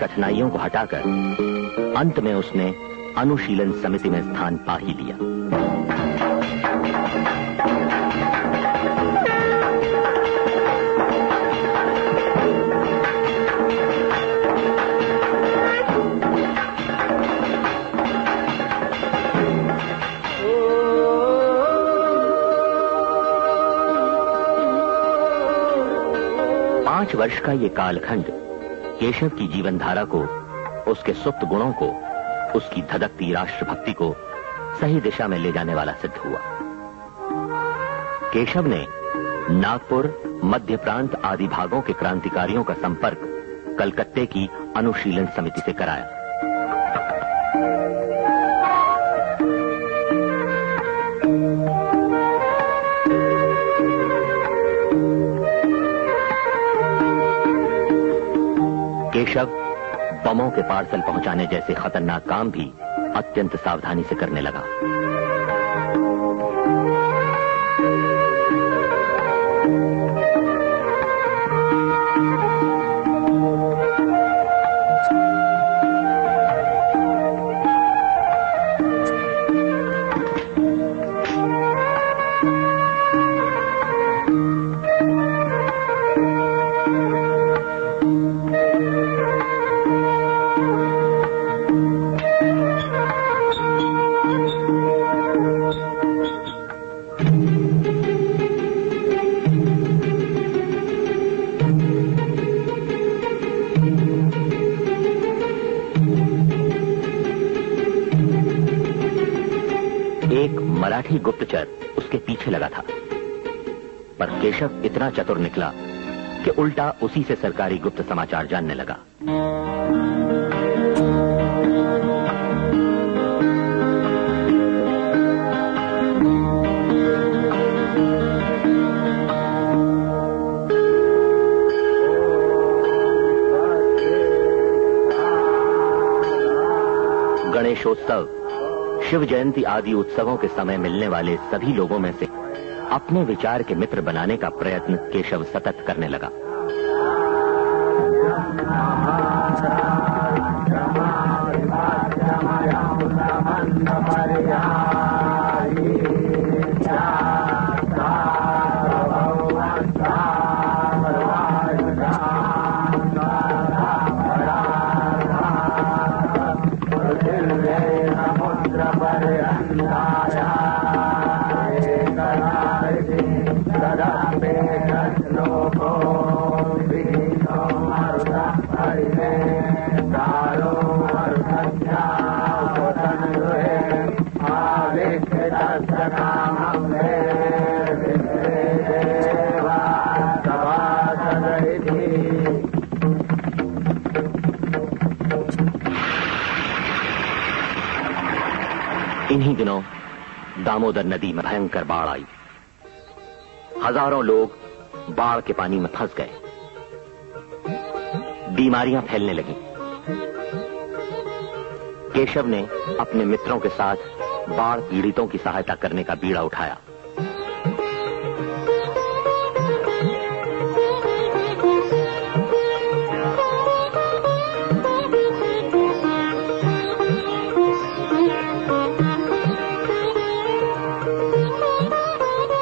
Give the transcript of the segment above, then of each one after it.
कठिनाइयों को हटाकर अंत में उसने अनुशीलन समिति में स्थान पा ही लिया। वर्ष का ये कालखंड केशव की जीवन धारा को, उसके सुप्त गुणों को, उसकी धधकती राष्ट्रभक्ति को सही दिशा में ले जाने वाला सिद्ध हुआ। केशव ने नागपुर, मध्य प्रांत आदि भागों के क्रांतिकारियों का संपर्क कलकत्ते की अनुशीलन समिति से कराया। केशव बमों के पार्सल पहुंचाने जैसे खतरनाक काम भी अत्यंत सावधानी से करने लगा। गुप्तचर उसके पीछे लगा था, पर केशव इतना चतुर निकला कि उल्टा उसी से सरकारी गुप्त समाचार जानने लगा। गणेशोत्सव, शिव जयंती आदि उत्सवों के समय मिलने वाले सभी लोगों में से अपने विचार के मित्र बनाने का प्रयत्न केशव सतत करने लगा। इन्हीं दिनों दामोदर नदी में भयंकर बाढ़ आई। हजारों लोग बाढ़ के पानी में फंस गए। बीमारियां फैलने लगीं। केशव ने अपने मित्रों के साथ बाढ़ पीड़ितों की सहायता करने का बीड़ा उठाया।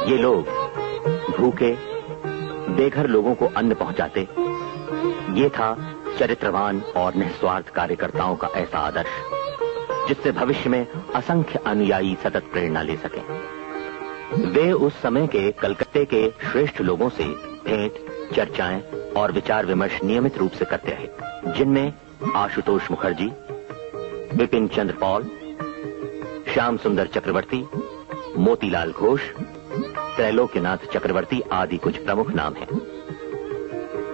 ये लोग भूखे बेघर लोगों को अन्न पहुंचाते। ये था चरित्रवान और निस्वार्थ कार्यकर्ताओं का ऐसा आदर्श जिससे भविष्य में असंख्य अनुयायी सतत प्रेरणा ले सकें। वे उस समय के कलकत्ते के श्रेष्ठ लोगों से भेंट, चर्चाएं और विचार विमर्श नियमित रूप से करते रहे, जिनमें आशुतोष मुखर्जी, विपिन चंद्र पॉल, श्याम सुंदर चक्रवर्ती, मोतीलाल घोष, त्रैलोक्यनाथ चक्रवर्ती आदि कुछ प्रमुख नाम हैं।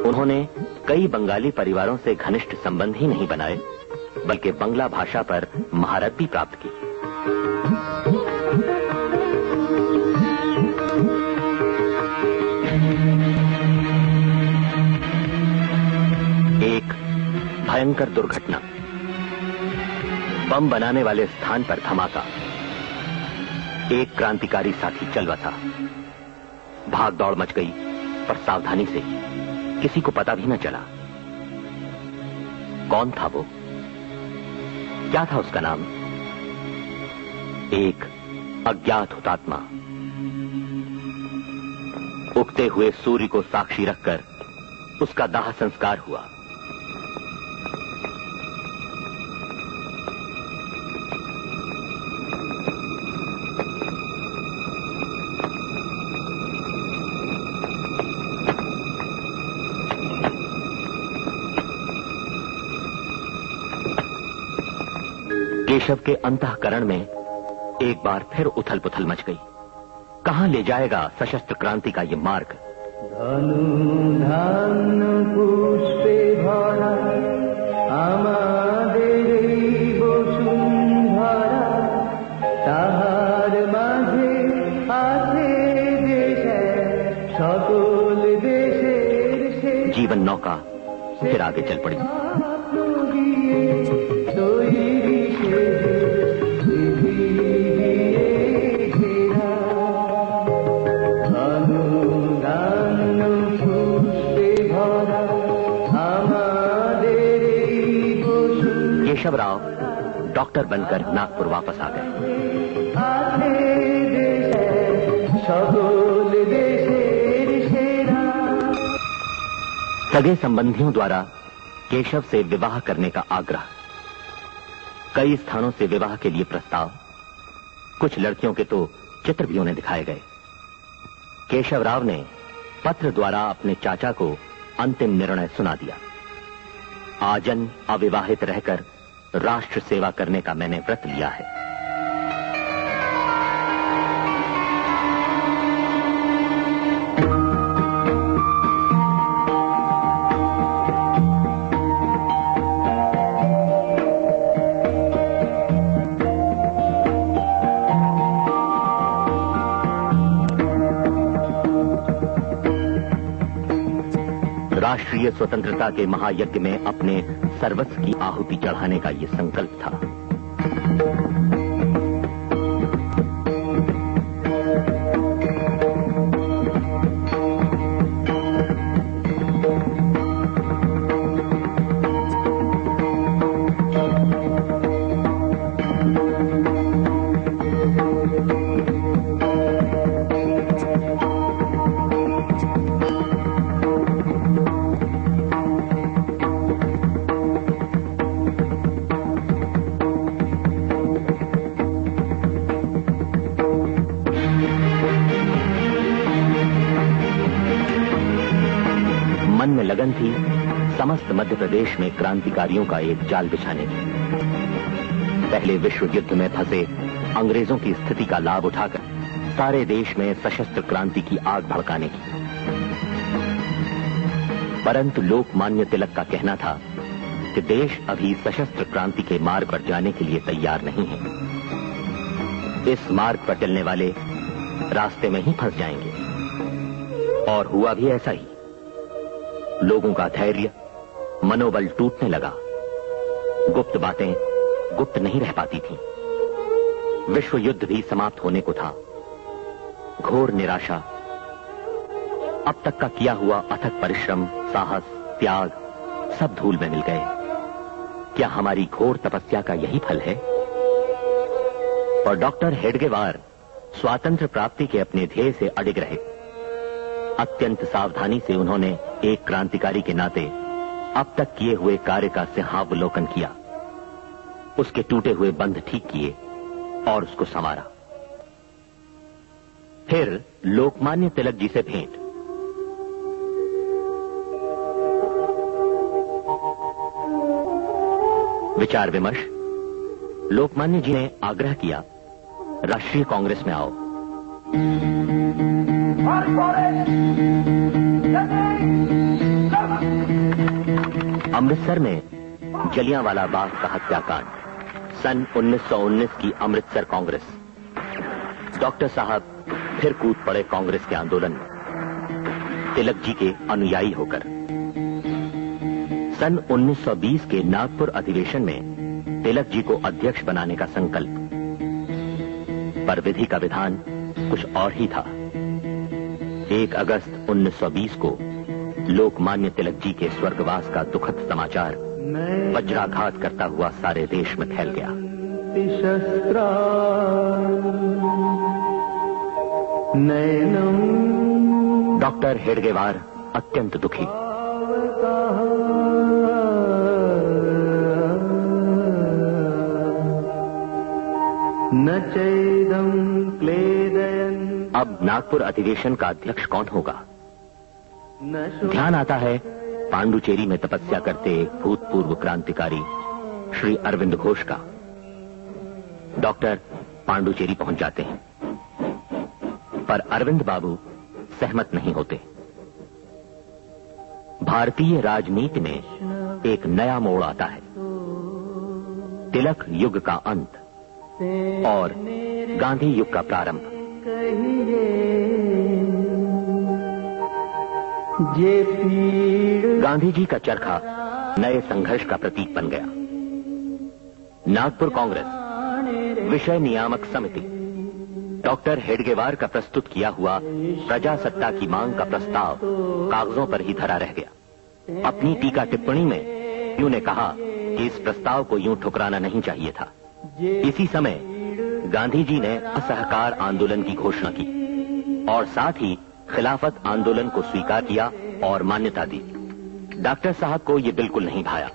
उन्होंने कई बंगाली परिवारों से घनिष्ठ संबंध ही नहीं बनाए, बल्कि बंगला भाषा पर महारत भी प्राप्त की। एक भयंकर दुर्घटना। बम बनाने वाले स्थान पर धमाका। एक क्रांतिकारी साथी चल बसा। भाग दौड़ मच गई, पर सावधानी से, किसी को पता भी न चला। कौन था वो? क्या था उसका नाम? एक अज्ञात हुतात्मा। उगते हुए सूर्य को साक्षी रखकर उसका दाह संस्कार हुआ। केशव के अंतःकरण में एक बार फिर उथल पुथल मच गई। कहां ले जाएगा सशस्त्र क्रांति का ये मार्ग? पुष्पे भरा आमादेर এই বসুন্ধরা তাহার মাঝে আছে দেশের সকল দেশের जीवन नौका फिर आगे चल पड़ी। केशवराव डॉक्टर बनकर नागपुर वापस आ गए। सगे संबंधियों द्वारा केशव से विवाह करने का आग्रह। कई स्थानों से विवाह के लिए प्रस्ताव। कुछ लड़कियों के तो चित्र भी उन्हें दिखाए गए। केशवराव ने पत्र द्वारा अपने चाचा को अंतिम निर्णय सुना दिया। आजन अविवाहित रहकर राष्ट्र सेवा करने का मैंने व्रत लिया है। राष्ट्रीय स्वतंत्रता के महायज्ञ में अपने सर्वस्व की आहुति चढ़ाने का यह संकल्प था। मन में लगन थी समस्त मध्य प्रदेश में क्रांतिकारियों का एक जाल बिछाने की। पहले विश्व युद्ध में फंसे अंग्रेजों की स्थिति का लाभ उठाकर सारे देश में सशस्त्र क्रांति की आग भड़काने की। परंतु लोकमान्य तिलक का कहना था कि देश अभी सशस्त्र क्रांति के मार्ग पर जाने के लिए तैयार नहीं है। इस मार्ग पर चलने वाले रास्ते में ही फंस जाएंगे। और हुआ भी ऐसा ही। लोगों का धैर्य, मनोबल टूटने लगा। गुप्त बातें गुप्त नहीं रह पाती थीं। विश्व युद्ध भी समाप्त होने को था। घोर निराशा, अब तक का किया हुआ अथक परिश्रम, साहस, त्याग सब धूल में मिल गए। क्या हमारी घोर तपस्या का यही फल है? और डॉक्टर हेडगेवार स्वातंत्र्य प्राप्ति के अपने ध्येय से अडिग रहे। अत्यंत सावधानी से उन्होंने एक क्रांतिकारी के नाते अब तक किए हुए कार्य का सिंहावलोकन किया, उसके टूटे हुए बंध ठीक किए और उसको संवारा। फिर लोकमान्य तिलक जी से भेंट। विचार विमर्श। लोकमान्य जी ने आग्रह किया, राष्ट्रीय कांग्रेस में आओ। अमृतसर में जलियांवाला बाग का हत्याकांड, सन 1919 की अमृतसर कांग्रेस। डॉक्टर साहब फिर कूद पड़े कांग्रेस के आंदोलन में, तिलक जी के अनुयायी होकर। सन 1920 के नागपुर अधिवेशन में तिलक जी को अध्यक्ष बनाने का संकल्प, पर विधि का विधान कुछ और ही था। 1 अगस्त 1920 को लोकमान्य तिलक जी के स्वर्गवास का दुखद समाचार वज्राघात करता हुआ सारे देश में फैल गया। डॉक्टर हेडगेवार अत्यंत दुखी। अब नागपुर अधिवेशन का अध्यक्ष कौन होगा? ध्यान आता है पांडुचेरी में तपस्या करते एक भूतपूर्व क्रांतिकारी श्री अरविंद घोष का। डॉक्टर पांडुचेरी पहुंच जाते हैं, पर अरविंद बाबू सहमत नहीं होते। भारतीय राजनीति में एक नया मोड़ आता है। तिलक युग का अंत और गांधी युग का प्रारंभ। गांधी जी का चरखा नए संघर्ष का प्रतीक बन गया। नागपुर कांग्रेस विषय नियामक समिति डॉक्टर हेडगेवार का प्रस्तुत किया हुआ प्रजासत्ता की मांग का प्रस्ताव कागजों पर ही धरा रह गया। अपनी टीका टिप्पणी में यूं ने कहा कि इस प्रस्ताव को यूं ठुकराना नहीं चाहिए था। इसी समय गांधी जी ने असहकार आंदोलन की घोषणा की और साथ ही खिलाफत आंदोलन को स्वीकार किया और मान्यता दी। डॉक्टर साहब को यह बिल्कुल नहीं भाया,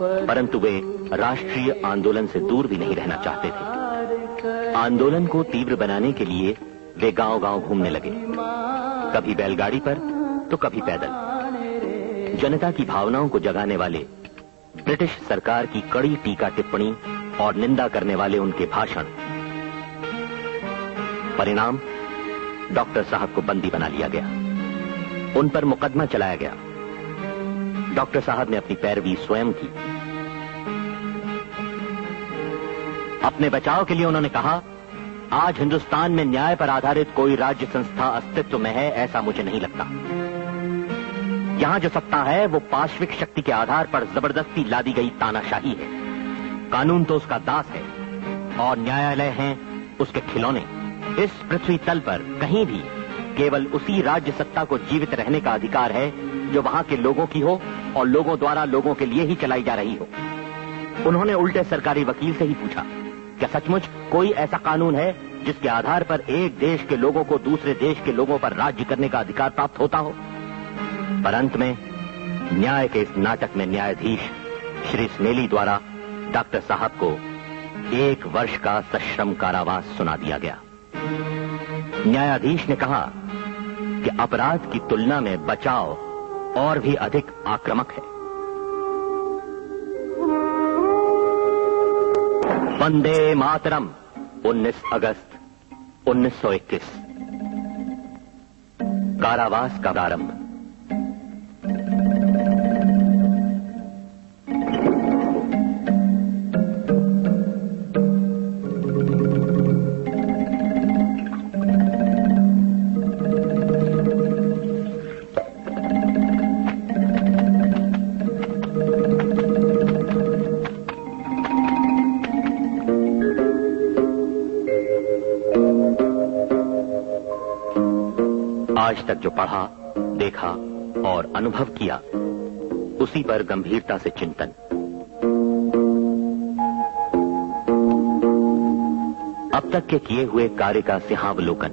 परंतु वे राष्ट्रीय आंदोलन से दूर भी नहीं रहना चाहते थे। आंदोलन को तीव्र बनाने के लिए वे गांव-गांव घूमने लगे, कभी बैलगाड़ी पर तो कभी पैदल। जनता की भावनाओं को जगाने वाले ब्रिटिश सरकार की कड़ी टीका टिप्पणी और निंदा करने वाले उनके भाषण। परिणाम, डॉक्टर साहब को बंदी बना लिया गया, उन पर मुकदमा चलाया गया। डॉक्टर साहब ने अपनी पैरवी स्वयं की। अपने बचाव के लिए उन्होंने कहा, आज हिंदुस्तान में न्याय पर आधारित कोई राज्य संस्था अस्तित्व में है ऐसा मुझे नहीं लगता। यहां जो सत्ता है वो पार्श्विक शक्ति के आधार पर जबरदस्ती लादी गई तानाशाही है। कानून तो उसका दास है और न्यायालय हैं उसके खिलौने। इस पृथ्वी तल पर कहीं भी केवल उसी राज्य सत्ता को जीवित रहने का अधिकार है जो वहां के लोगों की हो और लोगों द्वारा लोगों के लिए ही चलाई जा रही हो। उन्होंने उल्टे सरकारी वकील से ही पूछा, क्या सचमुच कोई ऐसा कानून है जिसके आधार पर एक देश के लोगों को दूसरे देश के लोगों पर राज्य करने का अधिकार प्राप्त होता हो? पर अंत में न्याय के इस नाटक में न्यायाधीश श्री स्मेली द्वारा डॉक्टर साहब को 1 वर्ष का सश्रम कारावास सुना दिया गया। न्यायाधीश ने कहा कि अपराध की तुलना में बचाव और भी अधिक आक्रामक है। वंदे मातरम 19 अगस्त 1921। कारावास का प्रारंभ। आज तक जो पढ़ा, देखा और अनुभव किया, उसी पर गंभीरता से चिंतन। अब तक के किए हुए कार्य का सिंहावलोकन।